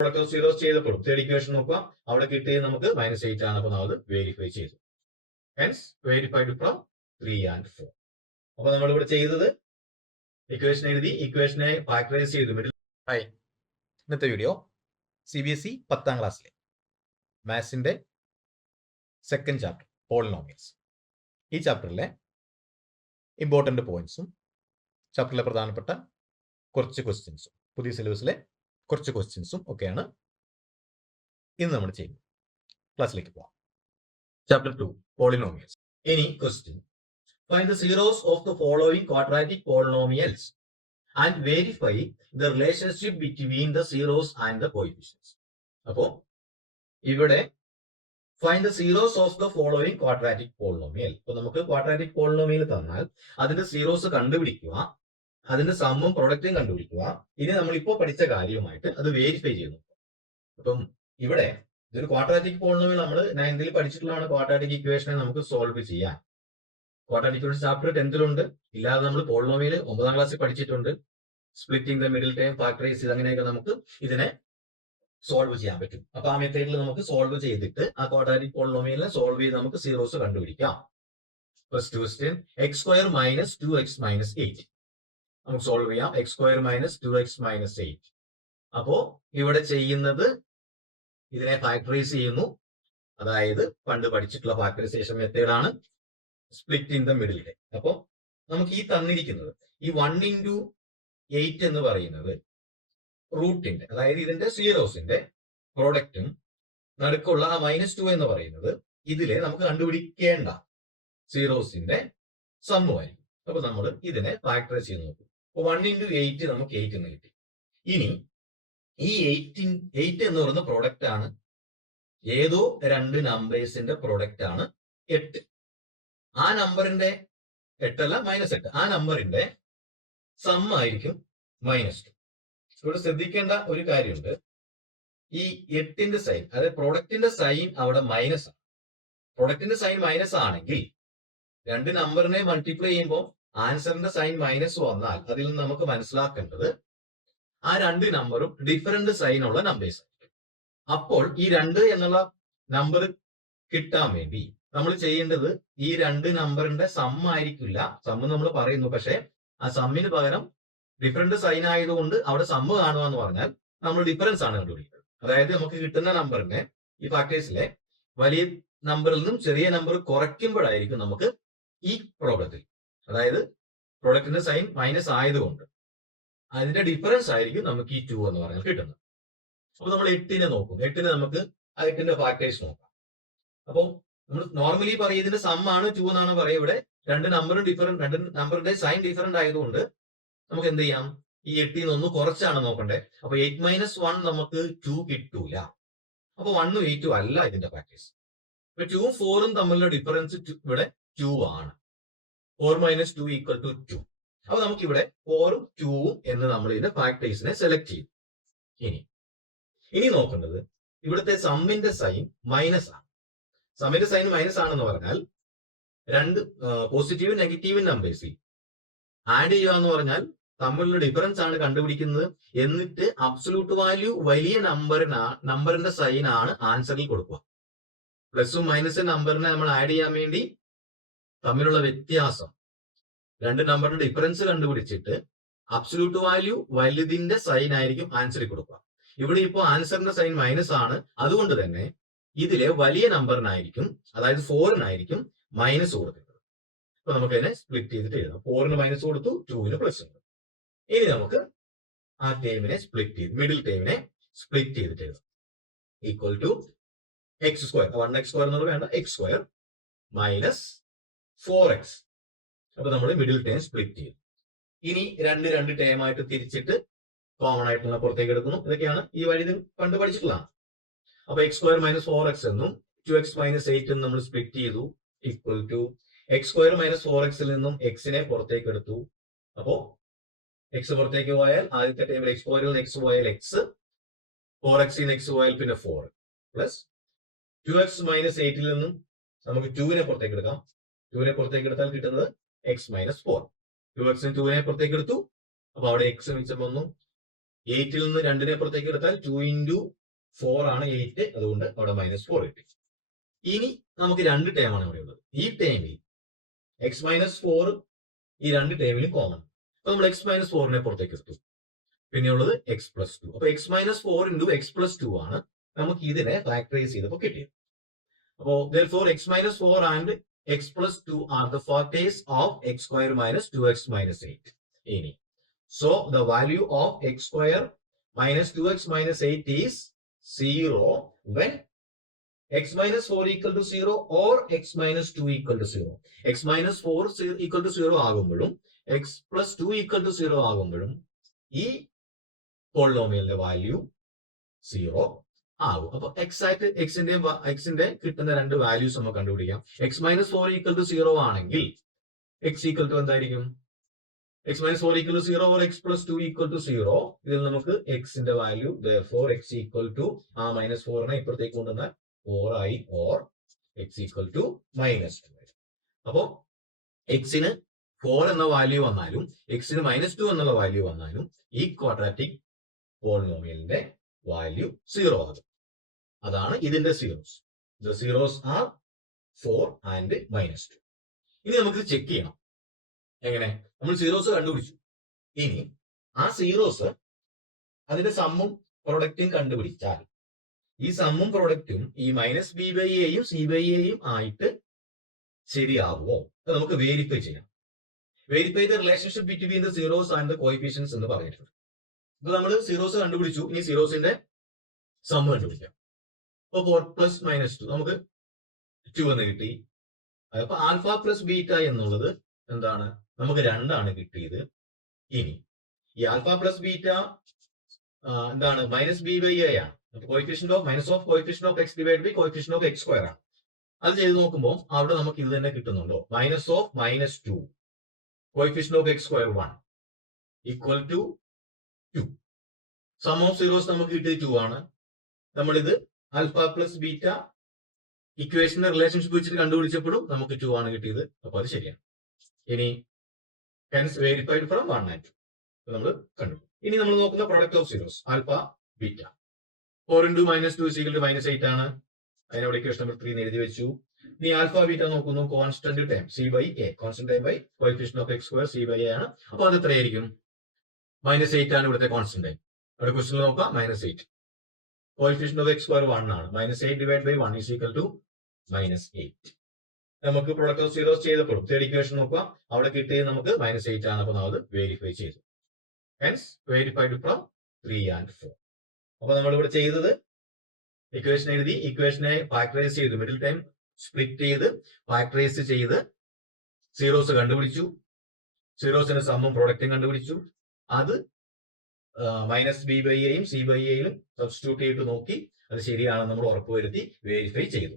Zeros ചെയ്തപ്പോഴും third equation നോക്കുക, അവിടെ കിട്ടിയത് നമുക്ക് -8 ആണ്. അപ്പൊ നമ്മൾ വെരിഫൈ ചെയ്തു. Hence verified from 3 and 4. അപ്പൊ നമ്മളിവിടെ ചെയ്തത് ഇക്വേഷൻ എഴുതി, ഇക്വേഷനെ ഫാക്ടറൈസ് ചെയ്തു. ഹായ്, ഇന്നത്തെ വീഡിയോ CBSE 10ാം ക്ലാസ്സിലെ മാത്സിന്റെ സെക്കൻഡ് ചാപ്റ്റർ പോളിനോമിയൽസ്. ഈ ചാപ്റ്ററിലെ ഇമ്പോർട്ടന്റ് പോയിന്റ്സും ചാപ്റ്ററിലെ പ്രധാനപ്പെട്ട കുറച്ച് ക്വസ്റ്റ്യൻസും പുതിയ സിലബസിലെ കുറച്ച് ക്വസ്റ്റ്യൻസും ഒക്കെയാണ് ഇന്ന് നമ്മൾ ചെയ്യുന്നത്. ക്ലാസ്സിലേക്ക് പോവാം. Chapter 2 polynomials. Any question, find the zeros of the following quadratic polynomials and verify the relationship between the zeros and the coefficients. അപ്പോ ഇവിടെ find the zeros of the following quadratic polynomial. അപ്പൊ നമുക്ക് ക്വാഡ്രാറ്റിക് പോളിനോമിയൽ തന്നാൽ അതിന്റെ zeros കണ്ടുപിടിക്കുക, അതിന്റെ സമ്മും പ്രൊഡക്റ്റും കണ്ടുപിടിക്കുക. ഇനി നമ്മൾ ഇപ്പോൾ പഠിച്ച കാര്യവുമായിട്ട് അത് വെരിഫൈ ചെയ്യുന്നു. അപ്പം ഇവിടെ ഇതൊരു ക്വാഡ്രാറ്റിക് പോളിനോമിയൽ നമ്മൾ 9th പഠിച്ചിട്ടുള്ളതാണ്. ക്വാഡ്രാറ്റിക് ഇക്വേഷനെ നമുക്ക് സോൾവ് ചെയ്യാൻ ക്വാഡ്രാറ്റിക് ഇക്വേഷൻ ചാപ്റ്റർ 10th ഇല്ലാതെ നമ്മൾ പോളിനോമിയൽ 9ാം ക്ലാസ്സിൽ പഠിച്ചിട്ടുണ്ട്. Splitting the middle term, factorise ചെയ്ത് അങ്ങനെയൊക്കെ നമുക്ക് ഇതിനെ സോൾവ് ചെയ്യാൻ പറ്റും. അപ്പൊ ആ മെത്തേഡിൽ നമുക്ക് സോൾവ് ചെയ്തിട്ട് ആ ക്വാഡ്രാറ്റിക് പോളിനോമിയലിനെ സോൾവ് ചെയ്ത് നമുക്ക് സീറോസ് കണ്ടുപിടിക്കാം. First question, x² - 2x - 8. നമുക്ക് സോൾവ് ചെയ്യാം. x² - 2x - 8. അപ്പോ ഇവിടെ ചെയ്യുന്നത് ഇതിനെ ഫാക്ടറൈസ് ചെയ്യുന്നു. അതായത് പണ്ട് പഠിച്ചിട്ടുള്ള ഫാക്ടറൈസേഷൻ മെത്തേഡാണ് split in the middle term. അപ്പൊ നമുക്ക് ഈ തന്നിരിക്കുന്നത് ഈ 1 × 8 എന്ന് പറയുന്നത് റൂട്ടിന്റെ, അതായത് ഇതിന്റെ സീറോസിന്റെ പ്രോഡക്റ്റും നടുക്കുള്ള ആ -2 എന്ന് പറയുന്നത് ഇതിലെ നമുക്ക് കണ്ടുപിടിക്കേണ്ട സീറോസിന്റെ സമ്മുമായിരിക്കും. അപ്പൊ നമ്മൾ ഇതിനെ ഫാക്ടറൈസ് ചെയ്ത് നോക്കും. അപ്പൊ 1 × 8 നമുക്ക് 8 എന്ന് കിട്ടി. ഇനി ഈ 8 എന്ന് പറയുന്ന പ്രോഡക്റ്റ് ആണ്, ഏതോ രണ്ട് നമ്പേഴ്സിന്റെ പ്രോഡക്റ്റ് ആണ് 8. ആ നമ്പറിന്റെ 8 അല്ല -8, ആ നമ്പറിന്റെ സം ആയിരിക്കും -2. ഇവിടെ ശ്രദ്ധിക്കേണ്ട ഒരു കാര്യമുണ്ട്. ഈ 8ന്റെ സൈൻ, അതായത് പ്രൊഡക്റ്റിന്റെ സൈൻ അവിടെ മൈനസ് ആണ്. പ്രൊഡക്റ്റിന്റെ സൈൻ മൈനസ് ആണെങ്കിൽ രണ്ട് നമ്പറിനെ മൾട്ടിപ്ലൈ ചെയ്യുമ്പോൾ ആൻസറിന്റെ സൈൻ മൈനസ് വന്നാൽ അതിൽ നിന്ന് നമുക്ക് മനസ്സിലാക്കേണ്ടത് ആ രണ്ട് നമ്പറും ഡിഫറന്റ് സൈൻ ഉള്ള നമ്പേഴ്സ് ആയിരിക്കും. അപ്പോൾ ഈ 2 എന്നുള്ള നമ്പർ കിട്ടാൻ വേണ്ടി നമ്മൾ ചെയ്യേണ്ടത് ഈ രണ്ട് നമ്പറിന്റെ സം ആയിരിക്കില്ല, സം നമ്മൾ പറയുന്നു, പക്ഷെ ആ സമ്മിന് പകരം ഡിഫറന്റ് സൈൻ ആയതുകൊണ്ട് അവിടെ സമ്മ് കാണുക എന്ന് പറഞ്ഞാൽ നമ്മൾ ഡിഫറൻസ് ആണ് കണ്ടുപിടിക്കുന്നത്. അതായത് നമുക്ക് കിട്ടുന്ന നമ്പറിനെ ഈ ഫാക്ടേഴ്സിലെ വലിയ നമ്പറിൽ നിന്നും ചെറിയ നമ്പർ കുറയ്ക്കുമ്പോഴായിരിക്കും നമുക്ക് ഈ പ്രോബ്ലത്തിൽ, അതായത് പ്രൊഡക്റ്റിന്റെ സൈൻ മൈനസ് ആയതുകൊണ്ട് അതിന്റെ ഡിഫറൻസ് ആയിരിക്കും നമുക്ക് ഈ 2 എന്ന് പറഞ്ഞാൽ കിട്ടുന്നത്. അപ്പൊ നമ്മൾ 8നെ നോക്കും. 8ന് നമുക്ക് ആ 8ന്റെ ഫാക്ടേഴ്സ് നോക്കാം. അപ്പോൾ നമ്മൾ നോർമലി പറയും ഇതിന്റെ സം ആണ് 2 എന്നാണ് പറയുക. ഇവിടെ രണ്ട് നമ്പറും ഡിഫറൻറ്റ്, രണ്ട് നമ്പറിന്റെ സൈൻ ഡിഫറൻറ്റ് ആയതുകൊണ്ട് നമുക്ക് എന്ത് ചെയ്യാം, ഈ 8ൽ നിന്ന് ഒന്ന് കുറച്ചാണ് നോക്കണ്ടേ. അപ്പൊ 8 - 1 നമുക്ക് 2 കിട്ടൂല. അപ്പൊ 1ഉം 8ഉം അല്ല ഇതിന്റെ ഫാക്ടേഴ്സ്. ഇപ്പൊ 2ഉം 4ഉം തമ്മിലുള്ള ഡിഫറൻസ് ഇവിടെ 2 ആണ്. 4 - 2 = 2. അപ്പൊ നമുക്ക് ഇവിടെ 4ഉം 2ഉം എന്ന് നമ്മൾ ഇതിന്റെ ഫാക്ടേഴ്സിനെ സെലക്ട് ചെയ്യും. ഇനി നോക്കേണ്ടത് ഇവിടുത്തെ സമ്മിന്റെ സൈൻ മൈനസ് ആണ്. സമ്മിന്റെ സൈൻ മൈനസ് ആണെന്ന് പറഞ്ഞാൽ രണ്ട് പോസിറ്റീവും നെഗറ്റീവും നമ്പേഴ്സിൽ ആഡ് ചെയ്യുക എന്ന് പറഞ്ഞാൽ തമ്മിലുള്ള ഡിഫറൻസ് ആണ് കണ്ടുപിടിക്കുന്നത്. എന്നിട്ട് അബ്സൊല്യൂട്ട് വാല്യൂ വലിയ നമ്പറിന്റെ സൈൻ ആണ് ആൻസറിൽ കൊടുക്കുക. പ്ലസും മൈനസും നമ്പറിനെ നമ്മൾ ആഡ് ചെയ്യാൻ വേണ്ടി തമ്മിലുള്ള വ്യത്യാസം, രണ്ട് നമ്പറിന്റെ ഡിഫറൻസ് കണ്ടുപിടിച്ചിട്ട് അബ്സൊല്യൂട്ട് വാല്യൂ വലുതിന്റെ സൈൻ ആയിരിക്കും ആൻസറിൽ കൊടുക്കുക. ഇവിടെ ഇപ്പോൾ ആൻസറിന്റെ സൈൻ മൈനസ് ആണ്, അതുകൊണ്ട് തന്നെ ഇതിലെ വലിയ നമ്പറിനായിരിക്കും, അതായത് 4നായിരിക്കും മൈനസ് കൊടുക്കുന്നത്. അപ്പൊ നമുക്ക് അതിനെ സ്പ്ലിറ്റ് ചെയ്തിട്ട് എഴുതാം. 4ന് മൈനസ് കൊടുത്തു, 2ന് പ്ലസ് ഉണ്ട്. ഇനി നമുക്ക് ആ ടേമിനെ സ്പ്ലിറ്റ് ചെയ്ത്, മിഡിൽ ടേമിനെ സ്പ്ലിറ്റ് ചെയ്തിട്ട് എഴുതാം. ഈക്വൽ ടു x², 1x² എന്നുള്ളത് വേണ്ട, x² - 4x. അപ്പൊ നമ്മൾ മിഡിൽ ടേം സ്പ്ലിറ്റ് ചെയ്തു. ഇനി രണ്ട് ടേമായിട്ട് തിരിച്ചിട്ട് കോമൺ ആയിട്ടുള്ള പുറത്തേക്ക് എടുക്കുന്നു. ഇതൊക്കെയാണ് ഈ വഴി പണ്ട് പഠിച്ചിട്ടുള്ളതാണ്. അപ്പൊ x² - 4x എന്നും 2x - 8 എന്നും നമ്മൾ സ്പ്ലിറ്റ് ചെയ്തു. ഈക്വൽ ടു x² - 4x നിന്നും എക്സിനെ പുറത്തേക്ക് എടുത്തു. അപ്പോ എക്സ് പുറത്തേക്ക് പോയാൽ ആദ്യത്തെ ടേമിൽ x² നിന്ന് x പോയാൽ x, 4x നിന്ന് x പോയാൽ പിന്നെ 4 പ്ലസ് 2x - 8 നിന്നും നമുക്ക് 2നെ പുറത്തേക്ക് എടുക്കാം. 2നെ പുറത്തേക്ക് എടുത്താൽ കിട്ടുന്നത് x - 4. 2x ന് 2നെ പുറത്തേക്ക് എടുത്തു. അപ്പൊ അവിടെ x മിച്ചം വന്നു. 8ൽ നിന്ന് 2നെ പുറത്തേക്ക് എടുത്താൽ 2 into 4 ആണ് 8, അതുകൊണ്ട് അവിടെ -4 കിട്ടി. ഇനി നമുക്ക് 2 ടേം ആണ് ഇവിടെ ഉള്ളത്. ഈ ടേമിൽ x-4 ഈ 2 ടേമിലും കോമൺ. അപ്പൊ നമ്മൾ x-4നെ പുറത്തേക്ക് എടുത്തു. പിന്നെയുള്ളത് x+2. അപ്പൊ x-4 into x+2 ആണ് നമുക്ക് ഇതിനെ ഫാക്ടറൈസ് ചെയ്തപ്പോൾ കിട്ടിയത്. അപ്പോ therefore x-4 and x+2 are the factors of x² - 2x - 8. ഇനി so the value of x² - 2x - 8 is 0 when x-4 equal to 0 or x-2 equal to 0. x-4 equal to 0 ആകുമ്പോഴും x+2 equal to 0 ആകുമ്പോഴും ഈ പോളിനോമിയലിന്റെ value 0 ആകും. അപ്പൊ exact എക്സിന്റെ കിട്ടുന്ന 2 values നമുക്ക് കണ്ടുപിടിക്കാം. x-4 equal to 0 ആണെങ്കിൽ x equal to എന്തായിരിക്കും? x-4 equal to 0 or x+2 equal to 0. ഇതിൽ നമുക്ക് എക്സിന്റെ value therefore x equal to ആ -4നെ ഇപ്പുറത്തേക്ക് കൊണ്ടുവന്നാൽ 4 ആയി or x equal to -2. അപ്പോ എക്സിന് 4 എന്ന വാല്യൂ വന്നാലും എക്സിന് -2 എന്നുള്ള വാല്യൂ വന്നാലും ഈ ക്വാഡ്രാറ്റിക് പോളിനോമിയലിന്റെ വാല്യൂ 0 ആകും. അതാണ് ഇതിന്റെ zeros. The zeros are 4 and -2. ഇനി നമുക്ക് ചെക്ക് ചെയ്യണം. എങ്ങനെ? നമ്മൾ സീറോസ് കണ്ടുപിടിച്ചു. ഇനി ആ സീറോസ് അതിന്റെ സമ്മും പ്രൊഡക്റ്റും കണ്ടുപിടിച്ചാൽ ഈ സമ്മും പ്രൊഡക്റ്റും ഈ -b/aയും c/aയും ആയിട്ട് ശരിയാവുമോ? അത് നമുക്ക് വേരിഫൈ ചെയ്യാം. Verify the relationship between the zeros and the coefficients എന്ന് പറഞ്ഞിട്ടുണ്ട്. ഇപ്പൊ നമ്മൾ സീറോസ് കണ്ടുപിടിച്ചു. ഇനി സീറോസിന്റെ സമ്മ് കണ്ടുപിടിക്കാം. അപ്പൊ 4 + -2 നമുക്ക് 2 എന്ന് കിട്ടി. അപ്പൊ ആൽഫ പ്ലസ് ബീറ്റ എന്നുള്ളത് എന്താണ്? നമുക്ക് 2 ആണ് കിട്ടിയത്. ഇനി ഈ ആൽഫ പ്ലസ് ബീറ്റ എന്താണ്? -b/a ആണ്. Coefficient of coefficient of x divide by coefficient of x² ആണ്. അത് ചെയ്ത് നോക്കുമ്പോൾ അവിടെ നമുക്ക് ഇത് തന്നെ കിട്ടുന്നുണ്ടോ? -2 coefficient of x² 1 equal to 2. Sum of zeros നമുക്ക് കിട്ടിയത് 2 ആണ്. നമ്മളിത് ആൽഫ പ്ലസ് ബീറ്റ ഇക്വേഷന്റെ റിലേഷൻഷിപ്പ് വെച്ചിട്ട് കണ്ടുപിടിച്ചപ്പോഴും നമുക്ക് 2 ആണ് കിട്ടിയത്. അപ്പൊ അത് ശരിയാണ്. ഇനി hence verified from 1 and 2 നമ്മൾ കണ്ടു. ഇനി നമ്മൾ നോക്കുന്ന product of zeros alpha beta 4 into -2 is equal to -8 ആണ്. അതിനവിടെ ഇക്വേഷൻ നമ്പർ 3 എഴുതി വെച്ചു. ഇനി ആൽഫ ബീറ്റ നോക്കുന്നു. Constant time c/a, constant time by coefficient of x² c/a ആണ്. അപ്പൊ അത് എത്രയായിരിക്കും? -8 ആണ് ഇവിടുത്തെ കോൺസ്റ്റന്റ് ടൈം. അവിടെ ക്വസ്റ്റ്യൻ നോക്കാം. -8 കോഎഫിഷ്യന്റ് ഓഫ് x² 1 ആണ്. -8 divide by 1 is equal to -8. നമുക്ക് പ്രൊഡക്റ്റ് ഓഫ് സീറോസ് ചെയ്തപ്പോഴും തേർഡ് ഇക്വേഷൻ നോക്കുക. അവിടെ കിട്ടിയത് നമുക്ക് -8 ആണ്. അപ്പൊ നമ്മൾ വേരിഫൈ ചെയ്തു. Hence verified from 3 and 4. അപ്പൊ നമ്മൾ ഇവിടെ ചെയ്തത് ഇക്വേഷൻ എഴുതി, ഇക്വേഷനെ ഫാക്ടറൈസ് ചെയ്തു, മിഡിൽ ടൈം സ്പ്ലിറ്റ് ചെയ്ത് ഫാക്ടറൈസ് ചെയ്ത് സീറോസ് കണ്ടുപിടിച്ചു. സീറോസിന്റെ സമ്മും പ്രൊഡക്റ്റും കണ്ടുപിടിച്ചു. അത് -b/aയും c/aയിലും സബ്സ്റ്റിറ്റ്യൂട്ട് ചെയ്തിട്ട് നോക്കി അത് ശരിയാണെന്ന് നമ്മൾ ഉറപ്പുവരുത്തി വേരിഫൈ ചെയ്തു.